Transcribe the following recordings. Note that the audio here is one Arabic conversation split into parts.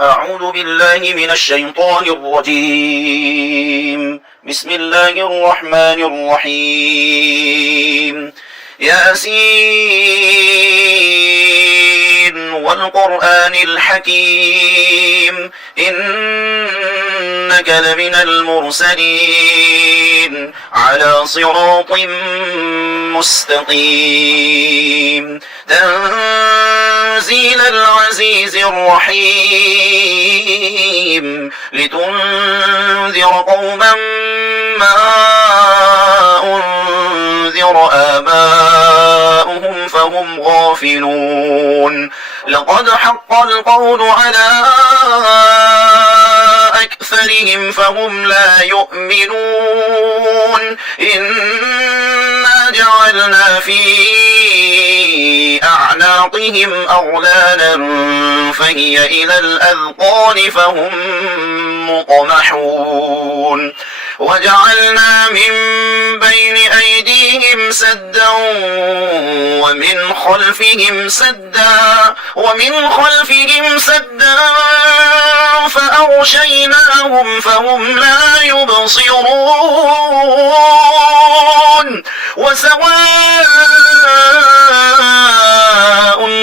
أعوذ بالله من الشيطان الرجيم. بسم الله الرحمن الرحيم. ياسين والقرآن الحكيم إنك لمن المرسلين على صراط مستقيم تنزيل العزيز الرحيم لتنذر قوما ما أنذر آباؤهم فهم غافلون لقد حق القول على أكثرهم فهم لا يؤمنون إنا جعلنا في أعناقهم أغلالا فهي إلى الأذقان فهم مقمحون وجعلنا من بين أيديهم سدا ومن خلفهم سدا فأغشيناهم فهم لا يبصرون وسواء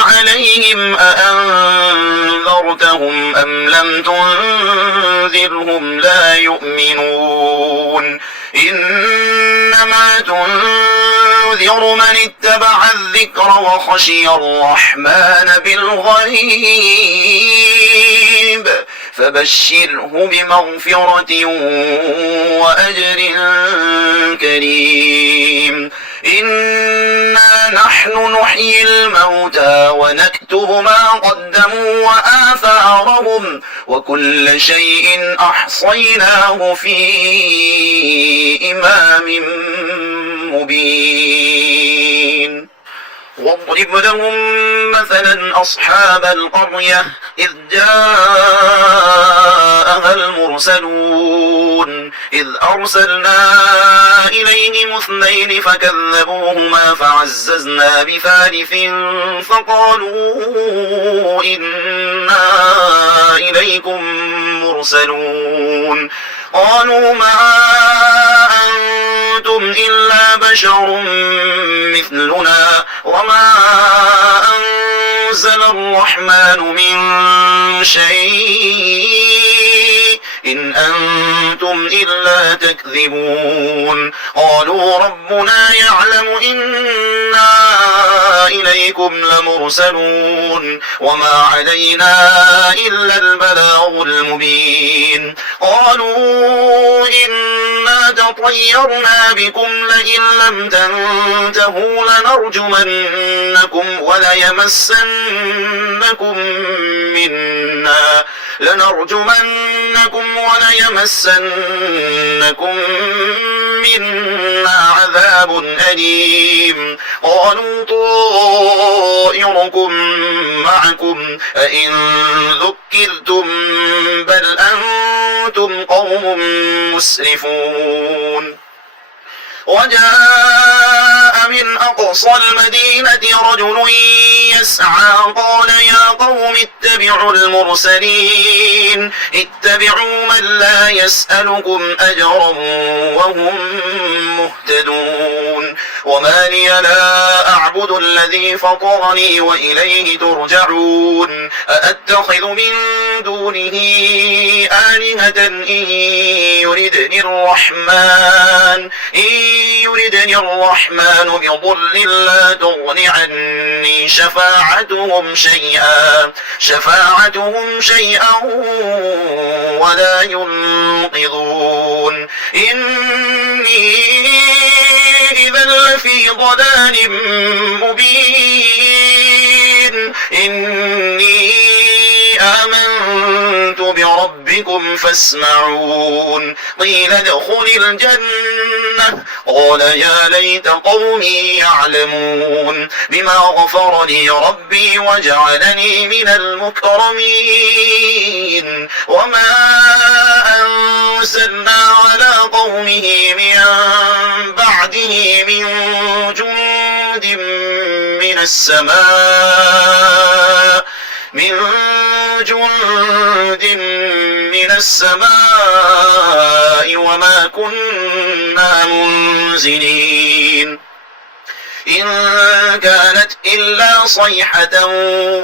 عليهم أأنذرتهم أم لم تنذرهم لا يؤمنون إنما تنذر من اتبع الذكر وخشي الرحمن بالغيب فبشره بمغفرة وأجر كريم إنا نحن نحيي الموتى ونكتب ما قدموا وآثارهم وكل شيء أحصيناه في إمام مبين واضرب لهم مثلا أصحاب القرية إذ جاءها المرسلون إذ أرسلنا إليهم اثنين فكذبوهما فعززنا بثالث فقالوا إنا إليكم مرسلون قالوا ما أنتم إلا بشر مثلنا وما أنزل الرحمن من شيء إن أنتم إلا تكذبون قالوا ربنا يعلم إنا إليكم لمرسلون وما علينا إلا البلاغ المبين قالوا إنا تطيرنا بكم لئن لم تنتهوا لنرجمنكم وليمسنكم منا عذاب أليم قالوا طائركم معكم أئن ذكرتم بل أنتم قوم مسرفون وجاء من أقصى المدينة رجل يسعى قال يا قوم اتبعوا المرسلين اتبعوا من لا يسألكم أجرا وهم مهتدون وما لي لا أعبد الذي فطرني وإليه ترجعون أأتخذ من دونه آلهة إن يردني الرحمن بضر لا تغن عني شفاعتهم شيئا ولا ينقذون إني إذا لفي ضلال مبين إني آمنت بربكم فاسمعون قيل ادخل الجنة قال يا ليت قومي يعلمون بما غفر لي ربي وجعلني من المكرمين وما أنزلنا على قومه من بعده من جند من السماء جند من السماء وما كنا منزلين إن كانت إلا صيحة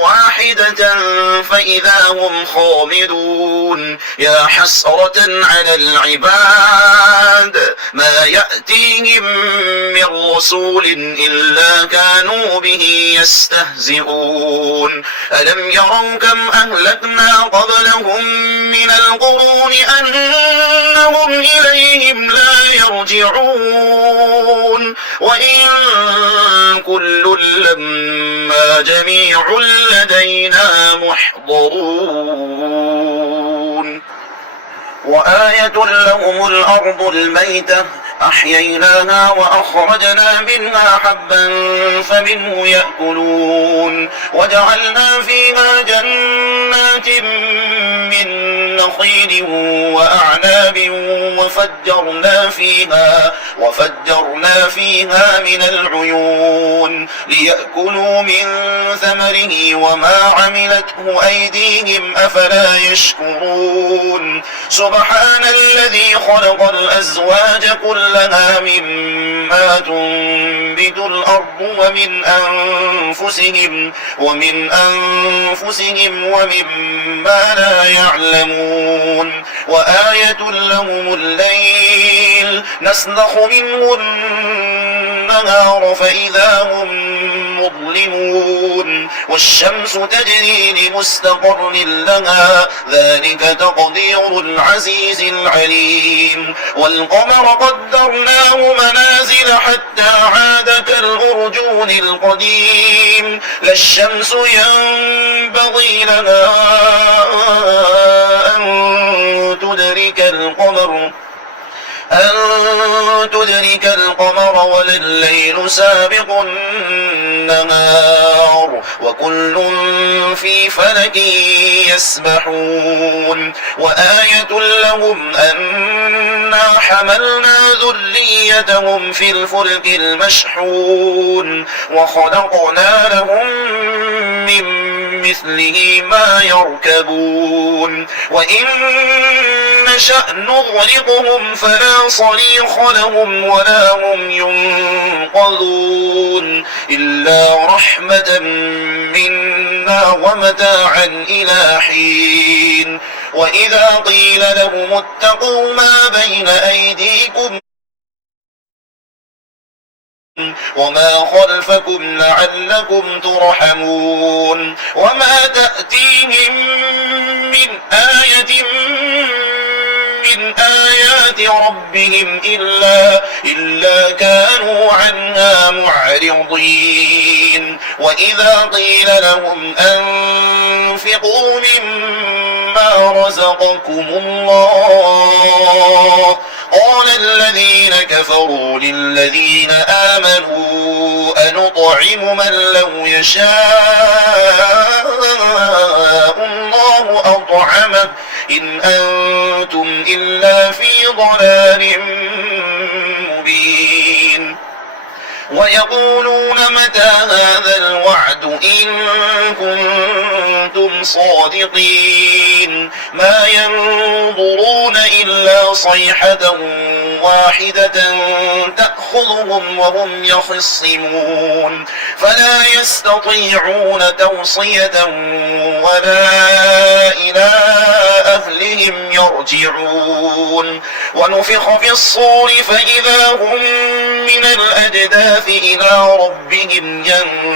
واحدة فإذا هم خامدون يا حسرة على العباد ما يأتيهم من رسول إلا كانوا به يستهزئون ألم يروا كم أهلكنا قبلهم من القرون أنهم إليهم لا يرجعون وإن كل لما جميع لدينا محضرون وآية لهم الأرض الميتة أحييناها وأخرجنا منها حبا فمنه يأكلون وجعلنا فيها جنات من نخيل وأعناب وفجرنا فيها من العيون ليأكلوا من ثمره وما عملته أيديهم أفلا يشكرون سبحان الذي خلق الأزواج كلها مما تنبت الأرض ومن أنفسهم ومما لا يعلمون وآية لهم الليل نسلخ منه النهار فإذا هم مظلمون والشمس تجري لمستقر لها ذلك تقدير العزيز العليم والقمر قدرناه منازل حتى عاد كالأرجون القديم لا الشمس ينبغي لها أن تدرك القمر ولا الليل سابق النهار وكل في فلك يسبحون وآية لهم أنا حملنا ذريتهم في الفلك المشحون وخلقنا لهم من مثله ما يركبون وإن نشأ نغرقهم فلا صريخ لهم ولا هم ينقذون إلا رحمة منا ومتاعا إلى حين وإذا قيل لهم اتقوا ما بين أيديكم وما خلفكم لعلكم ترحمون وما تأتيهم من آية من آيات ربهم إلا كانوا عنها معرضين وإذا قيل لهم أنفقوا مما رزقكم الله قال الذين كفروا للذين آمنوا أنطعم من لو يشاء الله أطعمه إن أنتم إلا في ضلال مبين ويقولون متى هذا الوعد إن كنتم صادقين ما ينظرون إلا صيحة واحدة تأخذهم وهم يخصمون فلا يستطيعون توصية ولا إلى أهلهم يرجعون ونفخ في الصور فإذا هم من الأجداث إلى ربهم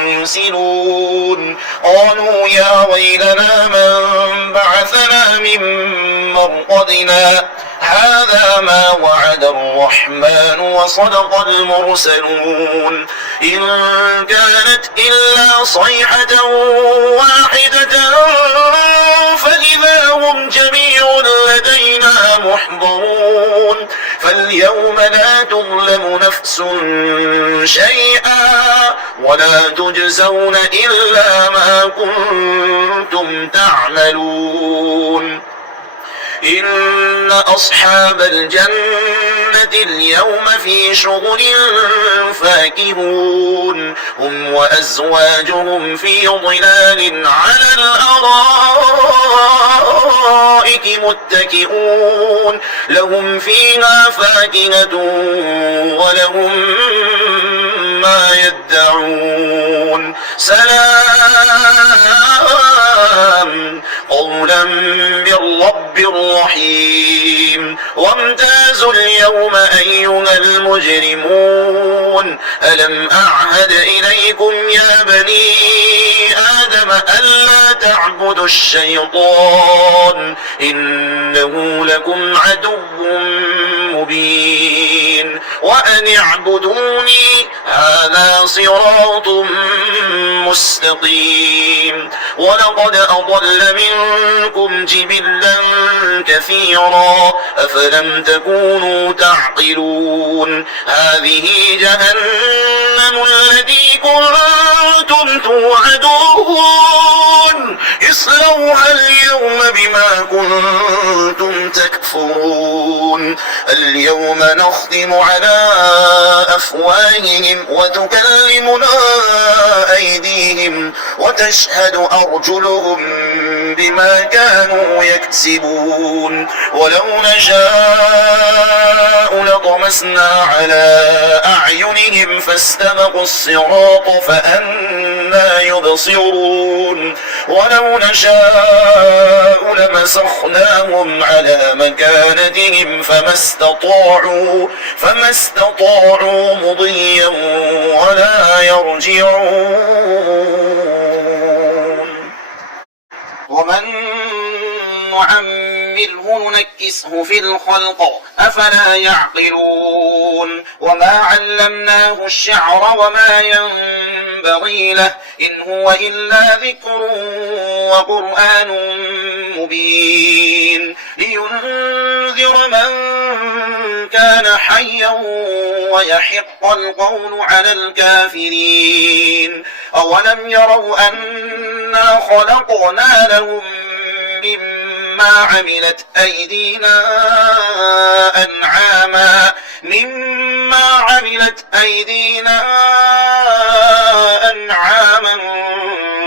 ينسلون قالوا يا ويلنا من بعثنا من مرقدنا هذا ما وعد الرحمن وصدق المرسلون إن كانت إلا صيحة واحدة فإذا هم جميع لدينا محضرون فاليوم لا تظلم نفس شيئا ولا تجزون إلا ما كنتم تعملون إن أصحاب الجنة اليوم في شغل فاكهون هم وأزواجهم في ظلال على الأرائك متكئون لهم فيها فاكهة ولهم ما يدعون سلام قولا من رب رحيم وامتازوا اليوم أيها المجرمون ألم أعهد إليكم يا بني آدم ألا تعبدوا الشيطان إنه لكم عدو مبين وأن اعبدوني هذا صراط مستقيم ولقد أضل منكم جبلا كثيرا أفلم تكونوا تعقلون هذه جهنم التي كنتم توعدون اصلوها اليوم بما كنتم تكفرون اليوم نختم على أفواههم وتكلمنا أيديهم وتشهد أرجلهم بما كانوا يكسبون ولو نشاء لطمسنا على أعينهم فاستبقوا الصراط فأنى يبصرون ولو نشاء لمسخناهم على مكانتهم فما استطاعوا مضيا ولا يرجعون ومن نعمره ننكسه في الخلق أفلا يعقلون وما علمناه الشعر وما ينبغي له إن هو إلا ذكر وقرآن مبين لينذر من كان حيا ويحق القول على الكافرين أولم يروا أنا خلقنا لهم مما عملت أيدينا أنعاما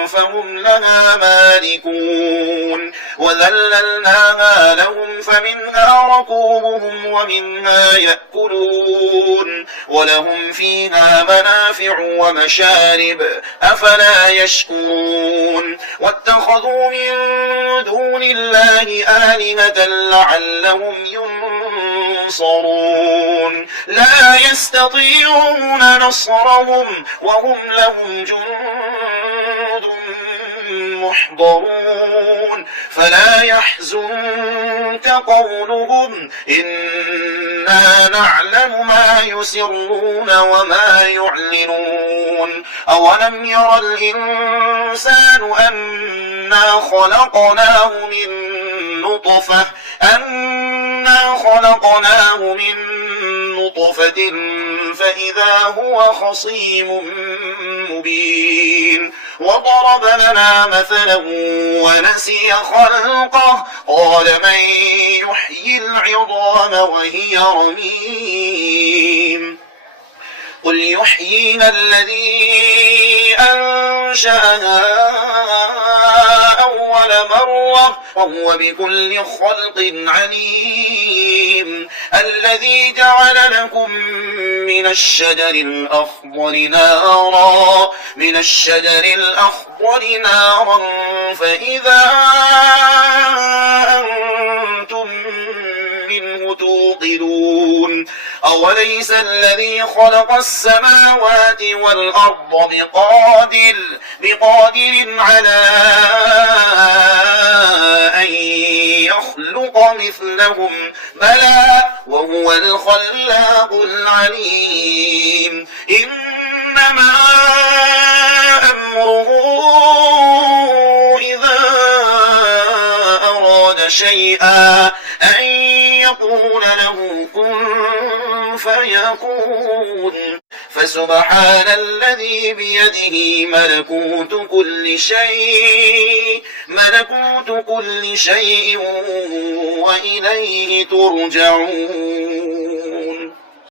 فهم لها مالكون وذللناها لهم فمنها ركوبهم ومنها يأكلون ولهم فيها منافع ومشارب أفلا يشكرون واتخذوا من دون الله آلهة لعلهم ينصرون لا يستطيعون نصرهم وهم لهم جند محضرون فلا يحزنك قولهم إنا نعلم ما يسرون وما يعلنون أولم ير الإنسان أنا خلقناه من نطفة فإذا هو خصيم مبين وضرب لنا مثلا ونسي خلقه قال من يحيي العظام وهي رميم قل يحييها الذي أنشأها أول مرة وهو بكل خلق عليم الذي جعل لكم من الشجر الأخضر نارا فإذا أنتم منه توقدون أوليس الذي خلق السماوات والأرض بقادر على أن يخلق مثلهم بلى وهو الخلاق العليم إنما أمره إذا أراد شيئا أن يقول له كن فيكون فسبحان الذي بيده ملكوت كل شيء وإليه ترجعون.